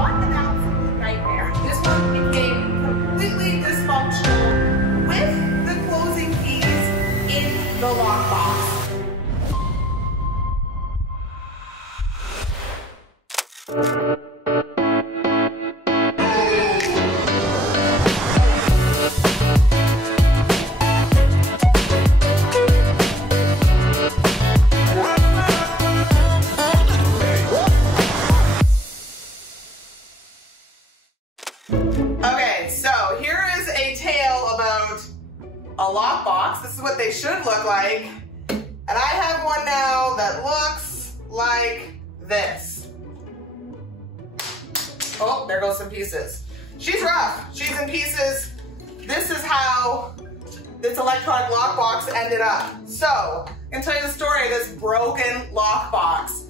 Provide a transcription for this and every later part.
What an absolute nightmare. This one became completely dysfunctional with the closing keys in the lockbox. Okay, so here is a tale about a lockbox. This is what they should look like. And I have one now that looks like this. Oh, there goes some pieces. She's rough, she's in pieces. This is how this electronic lockbox ended up. So, I'm gonna tell you the story of this broken lockbox.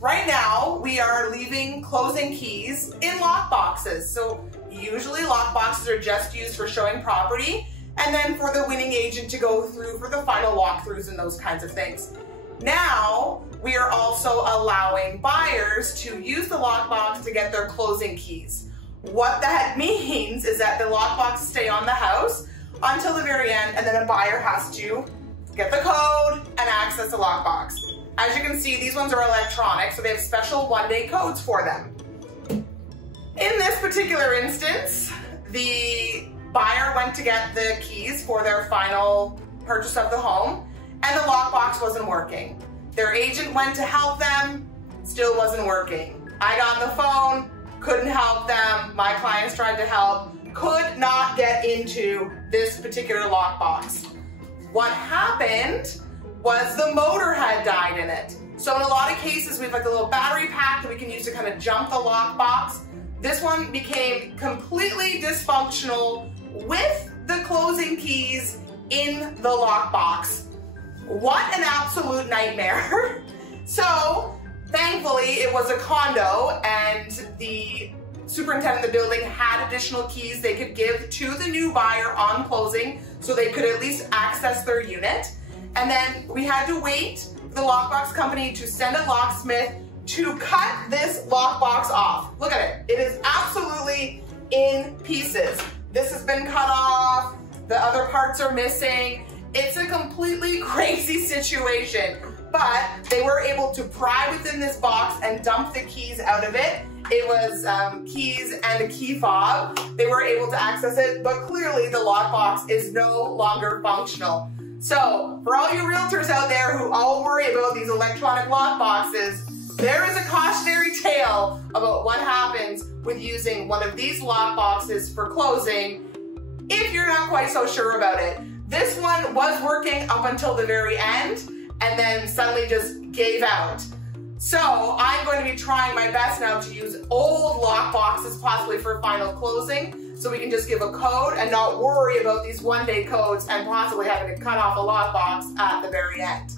Right now, we are leaving closing keys in lockboxes. So usually lockboxes are just used for showing property and then for the winning agent to go through for the final walkthroughs and those kinds of things. Now, we are also allowing buyers to use the lockbox to get their closing keys. What that means is that the lockboxes stay on the house until the very end, and then a buyer has to get the code and access the lockbox. As you can see, these ones are electronic, so they have special one-day codes for them. In this particular instance, the buyer went to get the keys for their final purchase of the home, and the lockbox wasn't working. Their agent went to help them, still wasn't working. I got on the phone, couldn't help them. My clients tried to help, could not get into this particular lockbox. What happened was the motor had died in it. So in a lot of cases, we have like a little battery pack that we can use to kind of jump the lockbox. This one became completely dysfunctional with the closing keys in the lockbox. What an absolute nightmare. So thankfully it was a condo and the superintendent of the building had additional keys they could give to the new buyer on closing so they could at least access their unit. And then we had to wait for the lockbox company to send a locksmith to cut this lockbox off. Look at it. It is absolutely in pieces. This has been cut off. The other parts are missing. It's a completely crazy situation, but they were able to pry within this box and dump the keys out of it. It was keys and a key fob. They were able to access it, but clearly the lockbox is no longer functional. So for all you realtors out there who all worry about these electronic lockboxes, there is a cautionary tale about what happens with using one of these lockboxes for closing if you're not quite so sure about it. This one was working up until the very end and then suddenly just gave out. So I'm going to be trying my best now to use old lockboxes possibly for final closing so we can just give a code and not worry about these one-day codes and possibly having to cut off a lockbox at the very end.